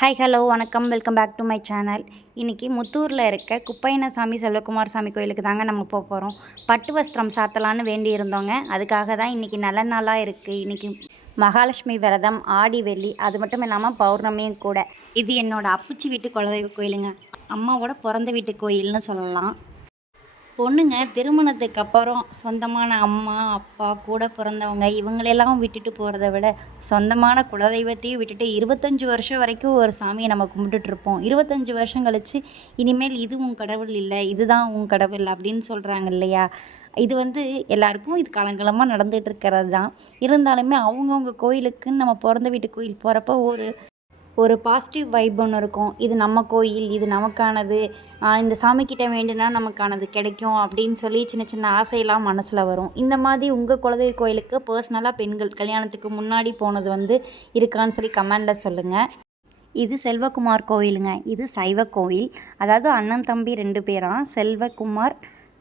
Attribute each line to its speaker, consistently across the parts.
Speaker 1: Hi hello வணக்கம். Welcome back to my channel இன்றைக்கி முத்தூரில் இருக்க குப்பையனசாமி செல்வகுமார் சாமி கோயிலுக்கு தாங்க நம்ம போக போகிறோம் பட்டு வஸ்திரம் சாத்தலான்னு வேண்டி இருந்தோங்க. அதுக்காக தான் இன்றைக்கி நல்ல நாளாக இருக்குது இன்றைக்கி மகாலட்சுமி விரதம் ஆடி வெள்ளி அது மட்டும் இல்லாமல் பௌர்ணமியும் கூட. இது என்னோடய அப்புச்சி வீட்டு குலதெய்வ கோயிலுங்க. அம்மாவோட பிறந்த வீட்டு கோயில்னு சொல்லலாம். பொண்ணுங்க திருமணத்துக்கு அப்புறம் சொந்தமான அம்மா அப்பா கூட பிறந்தவங்க இவங்களெல்லாம் விட்டுட்டு போகிறத விட சொந்தமான குலதெய்வத்தையும் விட்டுட்டு இருபத்தஞ்சி வருஷம் வரைக்கும் ஒரு சாமியை நம்ம கும்பிட்டுட்ருப்போம் இருபத்தஞ்சி வருஷம் கழித்து இனிமேல் இது உன் கடவுள் இல்லை இதுதான் உன் கடவுள் அப்படின்னு சொல்கிறாங்க இல்லையா? இது வந்து எல்லாருக்கும் இது காலங்காலமாக நடந்துகிட்டு இருக்கிறது தான். இருந்தாலுமே அவங்கவுங்க கோயிலுக்குன்னு நம்ம பிறந்த வீட்டு கோயில் போகிறப்ப ஒரு ஒரு பாசிட்டிவ் வைப் ஒன்று இருக்கும். இது நம்ம கோயில் இது நமக்கானது. இந்த சாமிக்கிட்ட வேண்டுனா நமக்கானது கிடைக்கும் அப்படின்னு சொல்லி சின்ன சின்ன ஆசையெல்லாம் மனசில் வரும். இந்த மாதிரி உங்கள் குலதெய்வ கோயிலுக்கு பர்சனலாக பெண்கள் கல்யாணத்துக்கு முன்னாடி போனது வந்து இருக்கான்னு சொல்லி கமெண்டில் சொல்லுங்கள் இது செல்வகுமார் கோயிலுங்க. இது சைவ கோயில். அதாவது அண்ணன் தம்பி ரெண்டு பேராம் செல்வகுமார்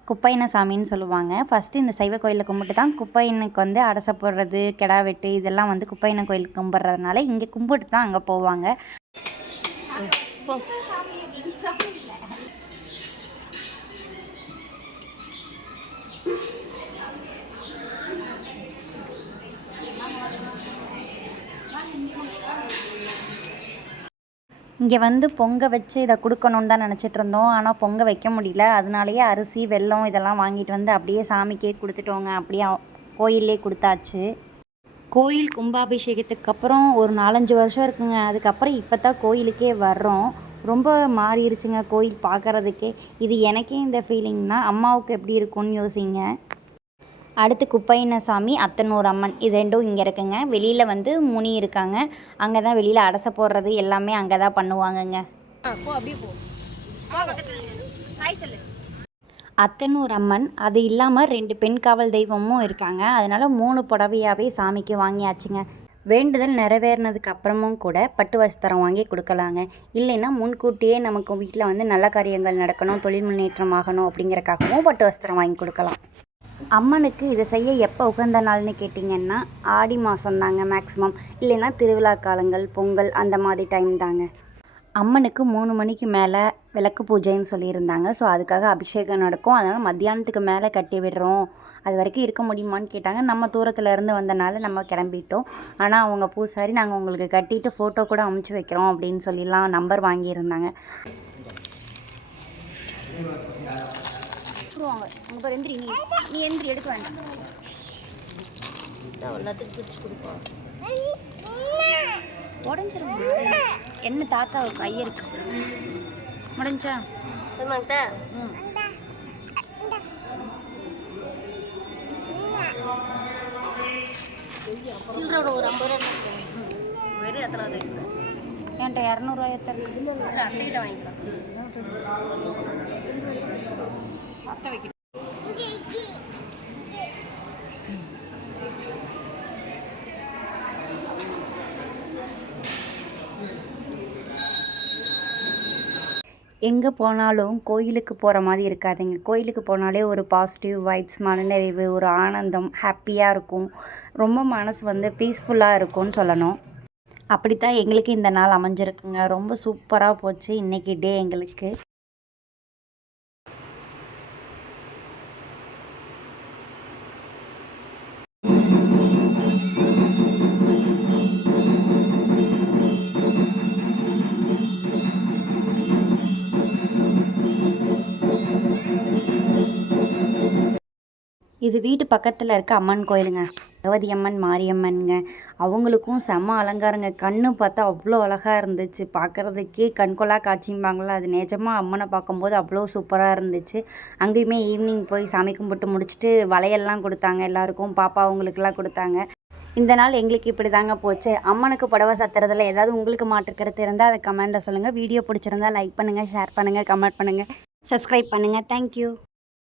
Speaker 1: குப்பையனசாமின்னு சொல்லுவாங்க. ஃபஸ்ட்டு இந்த சைவ கோயிலில் கும்பிட்டு தான் குப்பையனுக்கு வந்து அடசை போடுறது கெடா வெட்டு இதெல்லாம் வந்து குப்பையன கோயிலுக்கு கும்பிட்றதுனால இங்கே கும்பிட்டு தான் அங்கே போவாங்க. இங்கே வந்து பொங்க வச்சு இதை கொடுக்கணுன்னு தான் நினச்சிட்டு இருந்தோம். ஆனால் பொங்க வைக்க முடியல. அதனாலேயே அரிசி வெல்லம் இதெல்லாம் வாங்கிட்டு வந்து அப்படியே சாமிக்கே கொடுத்துட்டோங்க. அப்படியே கோயிலே கொடுத்தாச்சு. கோயில் கும்பாபிஷேகத்துக்கு அப்புறம் ஒரு நாலஞ்சு வருஷம் இருக்குங்க. அதுக்கப்புறம் இப்போ தான் கோயிலுக்கே வர்றோம். ரொம்ப மாறிடுச்சுங்க கோயில் பார்க்குறதுக்கே இது எனக்கே இந்த ஃபீலிங்னால் அம்மாவுக்கு எப்படி இருக்கும்னு யோசிங்க. அடுத்து குப்பையனசாமி அத்தனூர் அம்மன் இது ரெண்டும் இங்கே இருக்குங்க. வெளியில் வந்து முனி இருக்காங்க. அங்கே தான் வெளியில் அடசை போடுறது எல்லாமே அங்கே தான் பண்ணுவாங்கங்க அத்தனூர் அம்மன் அது இல்லாமல் ரெண்டு பெண் காவல் தெய்வமும் இருக்காங்க. அதனால் மூணு புடவையாகவே சாமிக்கு வாங்கியாச்சுங்க. வேண்டுதல் நிறைவேறினதுக்கு அப்புறமும் கூட பட்டு வஸ்திரம் வாங்கி கொடுக்கலாங்க. இல்லைன்னா முன்கூட்டியே நமக்கு வீட்டில் வந்து நல்ல காரியங்கள் நடக்கணும் தொழில் முன்னேற்றம் ஆகணும் அப்படிங்கிறக்காகவும் பட்டு வஸ்திரம் வாங்கி கொடுக்கலாம். அம்மனுக்கு இதை செய்ய எப்போ உகந்த நாள்னு கேட்டிங்கன்னா ஆடி மாதம் தாங்க மேக்ஸிமம் இல்லைன்னா திருவிழா காலங்கள் பொங்கல் அந்த மாதிரி டைம் தாங்க. அம்மனுக்கு மூணு மணிக்கு மேலே விளக்கு பூஜைன்னு சொல்லியிருந்தாங்க. ஸோ அதுக்காக அபிஷேகம் நடக்கும். அதனால் மத்தியானத்துக்கு மேலே கட்டி விடுறோம். அது வரைக்கும் இருக்க முடியுமான்னு கேட்டாங்க. நம்ம தூரத்தில் இருந்து வந்தனால நம்ம கிளம்பிட்டோம். ஆனால் அவங்க பூசாரி நாங்கள் உங்களுக்கு கட்டிட்டு ஃபோட்டோ கூட அமுச்சு வைக்கிறோம் அப்படின்னு சொல்லிலாம் நம்பர் வாங்கியிருந்தாங்க. விட்டுருவாங்க அங்கே பாரு எந்திரி நீ நீ எந்திரி எடுக்க வேண்டாம். எல்லாத்துக்கும் பிரித்து கொடுப்போம் உடஞ்சிரும். என்ன தாத்தா கை இருக்கு. முடிஞ்சா? ஆமாங்க ம். சில்லறோட ஒரு ஐம்பது ரூபா வெறும் எத்தனாவது? என்கிட்ட இரநூறுவாயத்தை இருக்குது அன்னைக்கிட்ட வாங்கிக்கலாம். பற்ற வைக்கிறேன் எங்கே போனாலும் கோயிலுக்கு போகிற மாதிரி இருக்காதுங்க. கோயிலுக்கு போனாலே ஒரு பாசிட்டிவ் வைப்ஸ் மனநிறைவு ஒரு ஆனந்தம் ஹாப்பியாக இருக்கும். ரொம்ப மனசு வந்து பீஸ்ஃபுல்லாக இருக்கும்னு சொல்லணும். அப்படித்தான் எங்களுக்கு இந்த நாள் அமைஞ்சிருக்குங்க. ரொம்ப சூப்பராக போச்சு இன்றைக்கி டே எங்களுக்கு. இது வீட்டு பக்கத்தில் இருக்க அம்மன் கோயிலுங்க. பகவதி அம்மன் மாரியம்மனுங்க. அவங்களுக்கும் செம்ம அலங்காரங்க. கண்ணு பார்த்தா அவ்வளோ அழகாக இருந்துச்சு. பார்க்குறதுக்கே கண்கொள்ளா காட்சிம்பாங்களா அது நிஜமாக அம்மனை பார்க்கும்போது அவ்வளோ சூப்பராக இருந்துச்சு. அங்கேயுமே ஈவினிங் போய் சாமி கும்பிட்டு முடிச்சுட்டு வளையல்லாம் கொடுத்தாங்க எல்லாருக்கும். பாப்பா அவங்களுக்கெல்லாம் கொடுத்தாங்க. இந்த நாள் எங்களுக்கு இப்படி தாங்க போச்சு. அம்மனுக்கு புடவை சத்துறதுல ஏதாவது உங்களுக்கு மாற்றுக்கிறது இருந்தால் அதை கமெண்டில் சொல்லுங்கள் வீடியோ பிடிச்சிருந்தா லைக் பண்ணுங்கள் ஷேர் பண்ணுங்கள் கமெண்ட் பண்ணுங்கள் சப்ஸ்கிரைப் பண்ணுங்கள் தேங்க்யூ